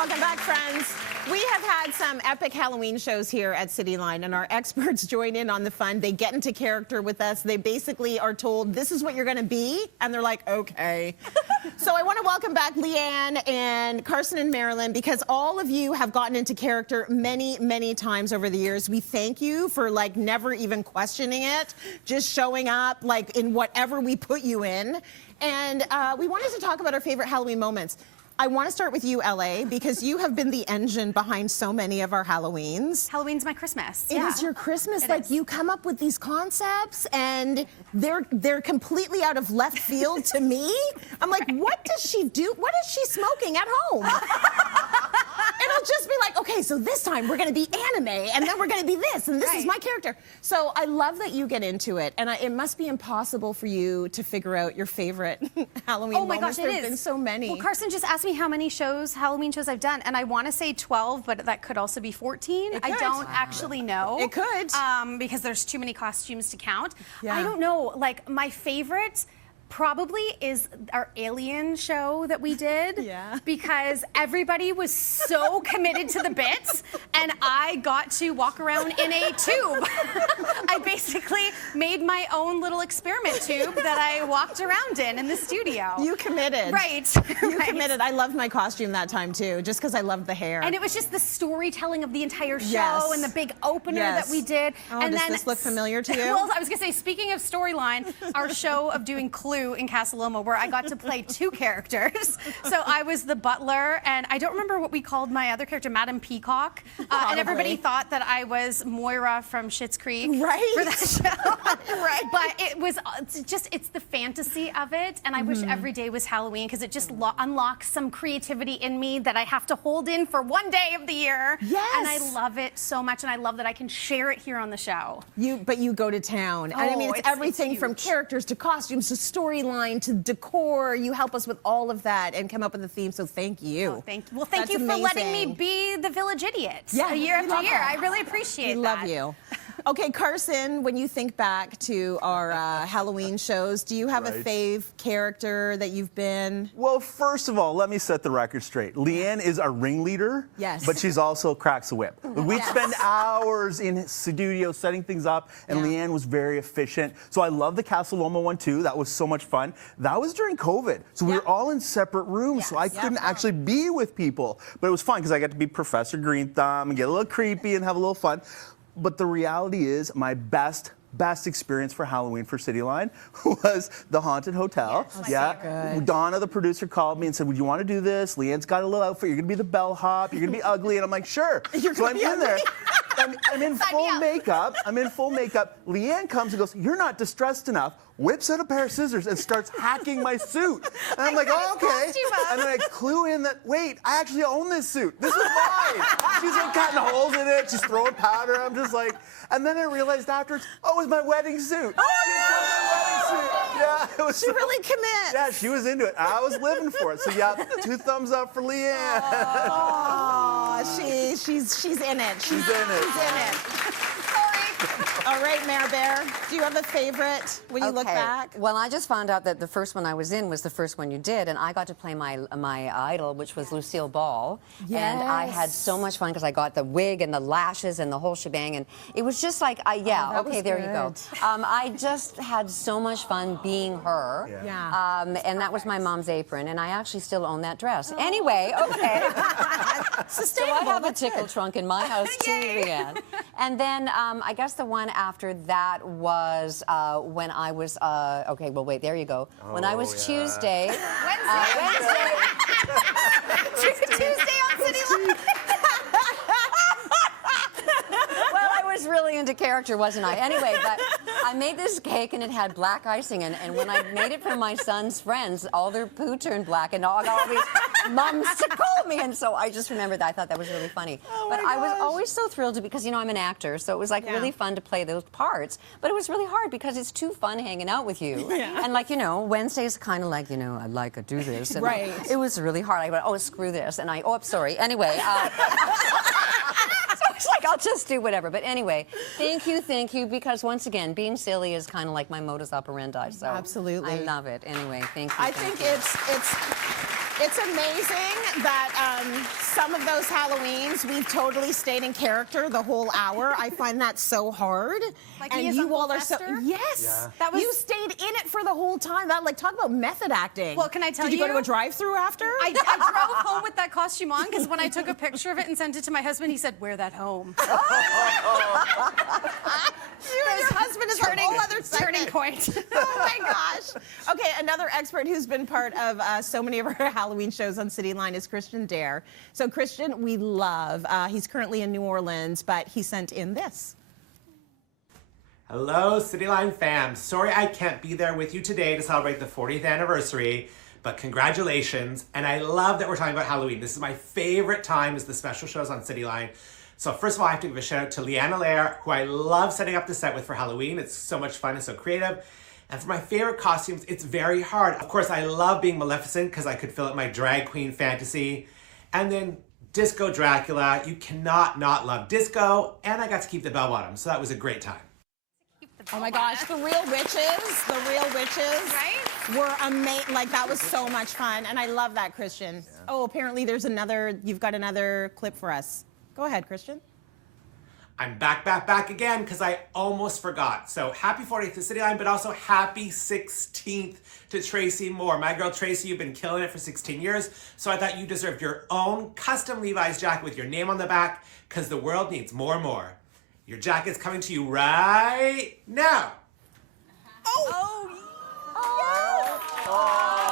Welcome back, friends. We have had some epic Halloween shows here at Cityline, and our experts join in on the fun. They get into character with us. They basically are told, this is what you're going to be, and they're like, okay. So I want to welcome back Leanne and Carson and Marilyn, because all of you have gotten into character many, many times over the years. We thank you for, like, never even questioning it, just showing up, like, in whatever we put you in. And we wanted to talk about our favorite Halloween moments. I want to start with you, LA, because you have been the engine behind so many of our Halloweens. Halloween's my Christmas. It is your Christmas. You come up with these concepts, and they're completely out of left field to me. I'm like, what does she do? What is she smoking at home? It'll just be like, okay, so this time we're going to be anime, and then we're going to be this, and this is my character. So I love that you get into it, and it must be impossible for you to figure out your favorite Halloween moments. Oh my gosh, it is. There have been so many. Well, Carson just asked me how many Halloween shows I've done, and I want to say 12, but that could also be 14. I don't actually know. It could. Because there's too many costumes to count. Yeah. I don't know. Like, my favorite probably is our Alien show that we did. Yeah. Because everybody was so committed to the bits, and I got to walk around in a tube. I basically made my own little experiment tube that I walked around in the studio. You committed. Right. You committed. I loved my costume that time too, just because I loved the hair. And it was just the storytelling of the entire show and the big opener that we did. Oh, and does then, this look familiar to you? Well, I was going to say, speaking of storyline, our show of doing Clue in Casa Loma, where I got to play two characters. So I was the butler, and I don't remember what we called my other character, Madam Peacock. And everybody thought that I was Moira from Schitt's Creek for that show. But it was it's the fantasy of it, and I wish every day was Halloween, because it just unlocks some creativity in me that I have to hold in for one day of the year. Yes. And I love it so much, and I love that I can share it here on the show. But you go to town. Oh, and I mean, it's everything from characters to costumes to storyline to decor. You help us with all of that and come up with a theme, so thank you. Oh, thank you. Well, thank you for letting me be the village idiot year after year. I really appreciate that. We love you. Okay, Carson, when you think back to our Halloween shows, do you have a fave character that you've been? Well, first of all, let me set the record straight. Leanne is our ringleader, but she's also cracks a whip. We'd spend hours in studio setting things up, and Leanne was very efficient. So I love the Casa Loma one, too. That was so much fun. That was during COVID, so we were all in separate rooms, so I couldn't actually be with people. But it was fun, because I got to be Professor Green Thumb and get a little creepy and have a little fun. But the reality is, my best experience for Halloween for Cityline was the Haunted Hotel. So good. Donna, the producer, called me and said, would you want to do this? Leanne's got a little outfit. You're going to be the bellhop. You're going to be ugly. And I'm like, sure. So I'm in there. I'm in full makeup. Leanne comes and goes, you're not distressed enough. Whips out a pair of scissors and starts hacking my suit. And I'm like, oh, okay. And then I clue in that, wait, I actually own this suit. This is mine. She's like cutting holes in it. She's throwing powder. I'm just like, and then I realized afterwards, oh, it was my wedding suit. Yeah, it was. She really commits. Yeah, she was into it. I was living for it. So yeah, 2 thumbs up for Leanne. Oh, she's in it. She's in it. All right, Mayor Bear, do you have a favorite when you look back? Well, I just found out that the first one I was in was the first one you did, and I got to play my idol, which was Lucille Ball. And I had so much fun, because I got the wig and the lashes and the whole shebang, and it was just like, okay, there you go. I just had so much fun being her. And that was my mom's apron, and I actually still own that dress. Anyway, okay. So I have a tickle trunk in my house too, Leanne. And then I guess the one after that was when I was, okay, well, wait, there you go. When I was Tuesday. Wednesday. Tuesday on Cityline. Well, I was really into character, wasn't I? Anyway, but I made this cake, and it had black icing, and when I made it for my son's friends, all their poo turned black, and I got all these mums to call me, and so I just remembered that. I thought that was really funny. But I was always so thrilled to, because, you know, I'm an actor, so it was like really fun to play those parts, but it was really hard, because it's too fun hanging out with you. And like, you know, Wednesday's kind of like, you know, I'd like to do this. And it was really hard. I went, oh, screw this, and I'm sorry. Anyway. It's like, I'll just do whatever. But anyway, thank you, because once again, being silly is kind of like my modus operandi. So absolutely, I love it. Anyway, thank you. I think it's It's amazing that some of those Halloweens, we've totally stayed in character the whole hour. I find that so hard. Like and me as you Uncle all are Fester? yes. Yeah. That was- You stayed in it for the whole time. That, like, talk about method acting. Well, can I tell Did you go you? to a drive-through after? I drove home with that costume on because when I took a picture of it and sent it to my husband, he said, "Wear that home." You and your husband is a whole other segment. Turning point. Oh my gosh. Okay, another expert who's been part of so many of our Halloween shows on Cityline is Christian Dare. So Christian, we love. He's currently in New Orleans, but he sent in this. Hello, Cityline fam. Sorry I can't be there with you today to celebrate the 40th anniversary, but congratulations. And I love that we're talking about Halloween. This is my favorite time, is the special shows on Cityline. So first of all, I have to give a shout out to Leanne Allaire, who I love setting up the set with for Halloween. It's so much fun and so creative. And for my favorite costumes, it's very hard. Of course, I love being Maleficent because I could fill out my drag queen fantasy. And then Disco Dracula, you cannot not love disco. And I got to keep the bell bottom, so that was a great time. Oh my gosh, the real witches, Right? were amazing. Like, that was so much fun, and I love that, Christian. Yeah. Oh, apparently you've got another clip for us. Go ahead, Christian. I'm back again because I almost forgot. So happy 40th to Cityline, but also happy 16th to Tracy Moore. My girl Tracy, you've been killing it for 16 years, so I thought you deserved your own custom Levi's jacket with your name on the back because the world needs more and more. Your jacket's coming to you right now. Oh! More!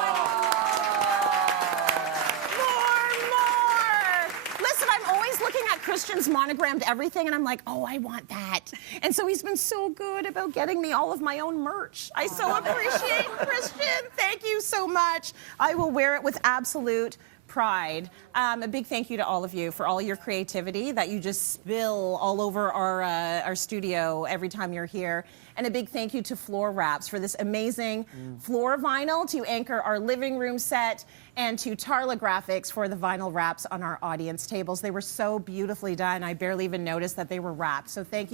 Listen, I'm always looking at Christian's monogrammed everything, and I'm like, oh, I want that. And so he's been so good about getting me all of my own merch. I so appreciate Christian. Thank you so much. I will wear it with absolute pride. A big thank you to all of you for all your creativity that you just spill all over our studio every time you're here. And a big thank you to Floor Wraps for this amazing floor vinyl to anchor our living room set, and to Tarla Graphics for the vinyl wraps on our audience tables. They were so beautifully done. I barely even noticed that they were wrapped. So thank you.